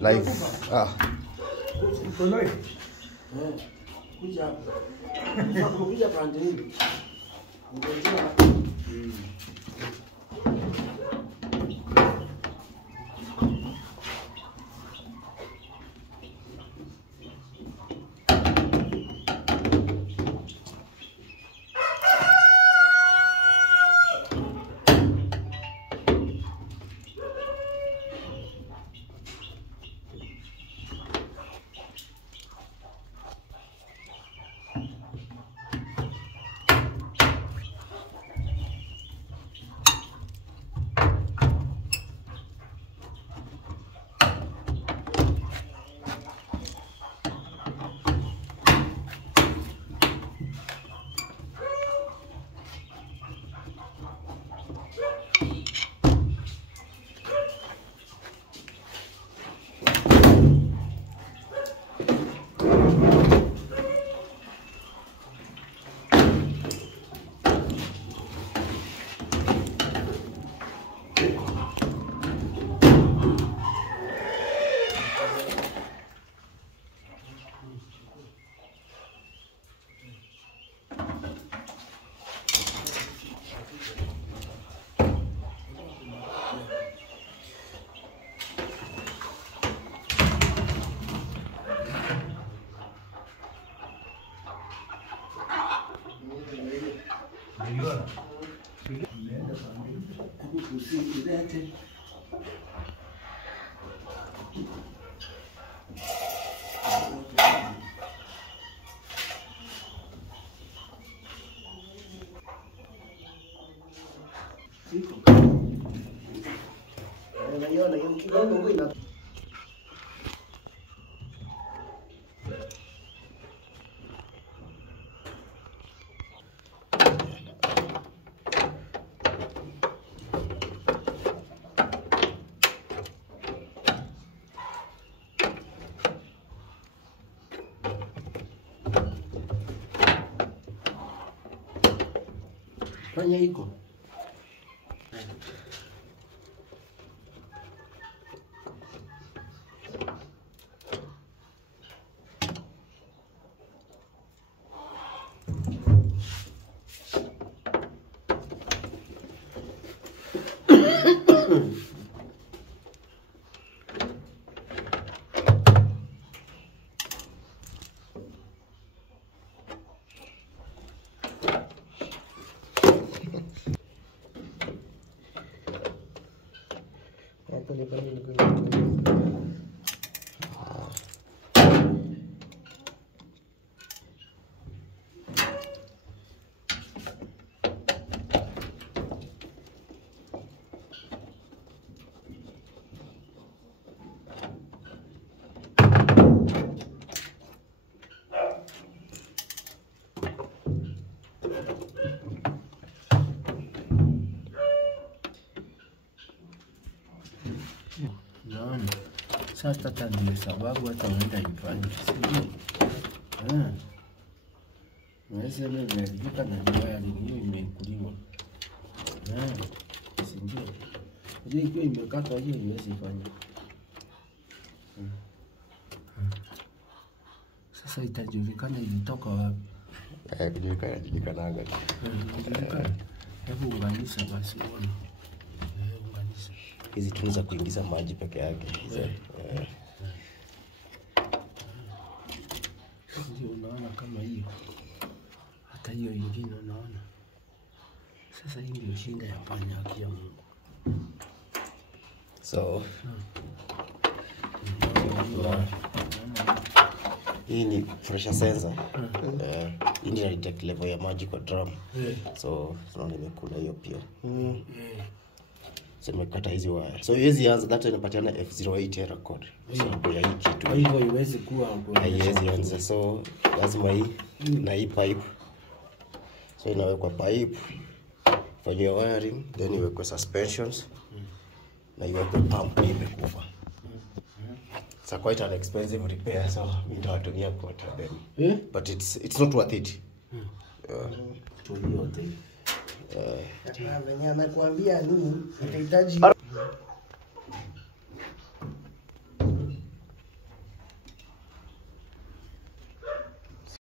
Live. Kuja pande hili. Fanya hiko. Sasa tata ndio sababu hata unaenda ifanye. Mwezi mmoja nilipika na ndio ndio imekuliwa. Sindio. Ile ikiwa imekatwa hiyo iwezi fanya. Sasa itajulikana ilitoka wapi? Kujulikanaga. Hebu unganisha basi uone. Unganisha. Hizi tunaweza kuingiza maji peke yake. Ndio unaona kama hiyo. Hata hiyo ingine unaona. Sasa hii ndio shinda ya panya ya Mungu. So Hii ni pressure sensor. Hii ndio detect level ya maji kwa drum. So tunaona nimekula hiyo pia. So nimekata hizi wire. So hizi anza that inapatiana F08 error code. So kwa hii kitu. Kwa hivyo iwezi kuwa haiwezi anza. So lazima hii na hii pipe. So inawekwa pipe, fanywa wiring, then iwekwe suspensions. Na iwekwe pump hii imekufa. It's quite an expensive repair, so nitawatumia quota then. But it's not worth it. tuyote. Venye anakuambia nini, utahitaji